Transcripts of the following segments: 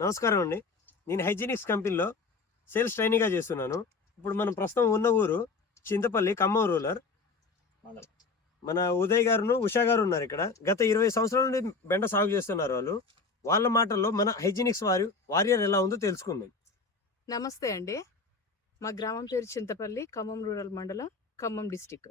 నమస్కారం అండి. నేను హైజీనిక్స్ కంపెనీలో సేల్స్ ట్రైనింగ్గా చేస్తున్నాను. ఇప్పుడు మనం ప్రస్తుతం ఉన్న ఊరు చింతపల్లి ఖమ్మం రూరల్. మన ఉదయ్ గారును ఉషా గారు ఉన్నారు ఇక్కడ. గత ఇరవై సంవత్సరాల నుండి బెండ సాగు చేస్తున్నారు వాళ్ళు. వాళ్ళ మాటల్లో మన హైజీనిక్స్ వారి వారియర్ ఎలా ఉందో తెలుసుకుందాం. నమస్తే అండి. మా గ్రామం పేరు చింతపల్లి ఖమ్మం రూరల్ మండలం ఖమ్మం డిస్టిక్.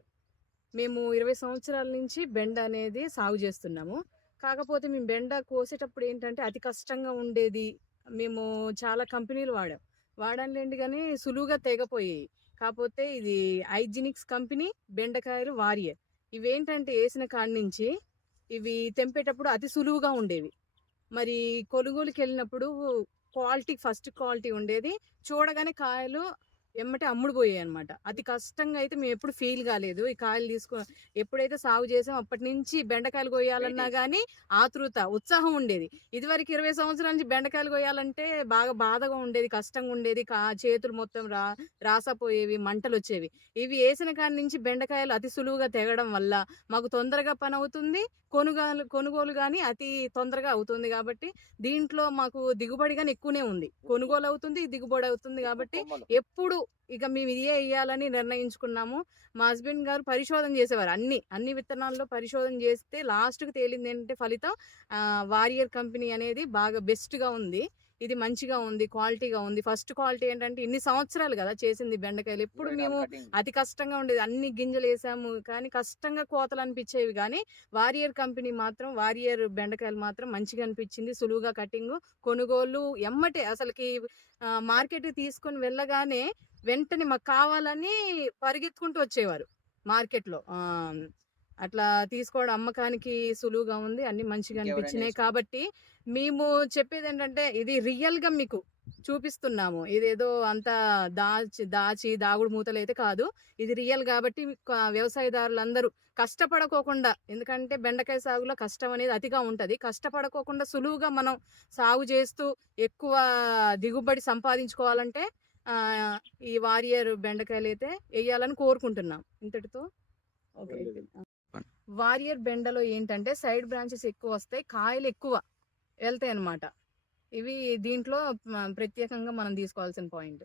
మేము ఇరవై సంవత్సరాల నుంచి బెండ అనేది సాగు చేస్తున్నాము. కాకపోతే మేము బెండ కోసేటప్పుడు ఏంటంటే అతి కష్టంగా ఉండేది. మేము చాలా కంపెనీలు వాడాం. వాడానులేండి కానీ సులువుగా తెగపోయాయి. కాకపోతే ఇది హైజినిక్స్ కంపెనీ బెండకాయలు వారియర్. ఇవేంటంటే వేసిన కాడి నుంచి ఇవి తెంపేటప్పుడు అతి సులువుగా ఉండేవి. మరి కొనుగోలుకి వెళ్ళినప్పుడు క్వాలిటీ ఫస్ట్ క్వాలిటీ ఉండేది. చూడగానే కాయలు ఎమ్మటే అమ్ముడు పోయాయి అనమాట అతి కష్టంగా అయితే మేము ఎప్పుడు ఫీల్ కాలేదు. ఈ కాయలు తీసుకో ఎప్పుడైతే సాగు చేసాం అప్పటి నుంచి బెండకాయలు కొయ్యాలన్నా కానీ ఆతృత ఉత్సాహం ఉండేది. ఇదివరకు ఇరవై సంవత్సరాల నుంచి బెండకాయలు కొయ్యాలంటే బాగా బాధగా ఉండేది కష్టంగా ఉండేది. కా చేతులు మొత్తం రా రాసపోయేవి మంటలు వచ్చేవి ఇవి వేసిన కాడి నుంచి బెండకాయలు అతి సులువుగా తెగడం వల్ల మాకు తొందరగా పని అవుతుంది కొనుగోలు కొనుగోలు కానీ అతి తొందరగా అవుతుంది కాబట్టి దీంట్లో మాకు దిగుబడి కానీ ఎక్కువనే ఉంది. కొనుగోలు అవుతుంది దిగుబడి అవుతుంది కాబట్టి ఎప్పుడు ఇక మేము ఇదే వేయాలని నిర్ణయించుకున్నాము. మా హస్బెండ్ గారు పరిశోధన చేసేవారు అన్ని అన్ని విత్తనాల్లో పరిశోధన చేస్తే లాస్ట్కి తేలింది ఏంటంటే ఫలితం వారియర్ కంపెనీ అనేది బాగా బెస్ట్గా ఉంది. ఇది మంచిగా ఉంది క్వాలిటీగా ఉంది. ఫస్ట్ క్వాలిటీ ఏంటంటే ఇన్ని సంవత్సరాలు కదా చేసింది బెండకాయలు. ఎప్పుడు మేము అతి కష్టంగా ఉండేది. అన్ని గింజలు వేసాము కానీ కష్టంగా కోతలు అనిపించేవి కానీ వారియర్ కంపెనీ మాత్రం వారియర్ బెండకాయలు మాత్రం మంచిగా అనిపించింది. సులువుగా కటింగ్ కొనుగోలు ఎమ్మటే అసలుకి మార్కెట్కి తీసుకొని వెళ్ళగానే వెంటనే మాకు కావాలని పరిగెత్తుకుంటూ వచ్చేవారు మార్కెట్లో. అట్లా తీసుకోవడం అమ్మకానికి సులువుగా ఉంది. అన్ని మంచిగా అనిపించినాయి. కాబట్టి మేము చెప్పేది ఏంటంటే ఇది రియల్గా మీకు చూపిస్తున్నాము. ఇదేదో అంత దాచి దాచి దాగుడు మూతలు అయితే కాదు. ఇది రియల్ కాబట్టి వ్యవసాయదారులందరూ కష్టపడకోకుండా ఎందుకంటే బెండకాయ సాగులో కష్టం అనేది అతిగా ఉంటది. కష్టపడకోకుండా సులువుగా మనం సాగు చేస్తూ ఎక్కువ దిగుబడి సంపాదించుకోవాలంటే ఈ వారియర్ బెండకాయలు అయితే వేయాలని కోరుకుంటున్నాం. ఇంతటితో ఓకే. వారియర్ బెండలో ఏంటంటే సైడ్ బ్రాంచెస్ ఎక్కువ వస్తాయి కాయలు ఎక్కువ వెళ్తాయి అన్నమాట ఇవి దీంట్లో ప్రత్యేకంగా మనం తీసుకోవాల్సిన పాయింట్.